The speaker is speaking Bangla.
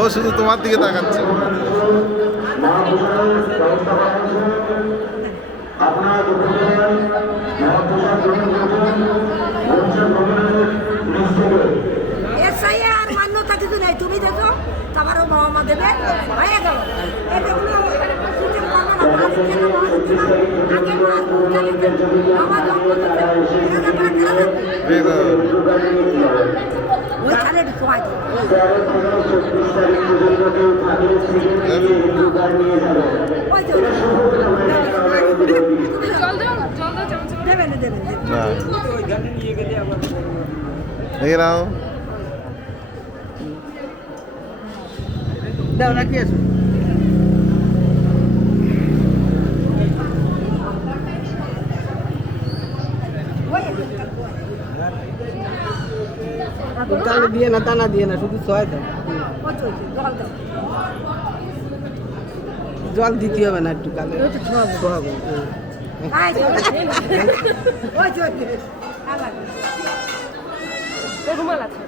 ও শুধু তোমার দিকে তাকাচ্ছে। আর মান্যতা কিছু নেই, তুমি দেখো তারপরও বাবা মা দেবে হয়ে গেল। দেখে নাও দাও রাখি আসো। তাহলে দিয়ে না, দানা দিয়ে না, শুধু ছয় দাও। জল দিতে হবে না, একটু কালে খাওয়াবো। ঘুমাল আছে।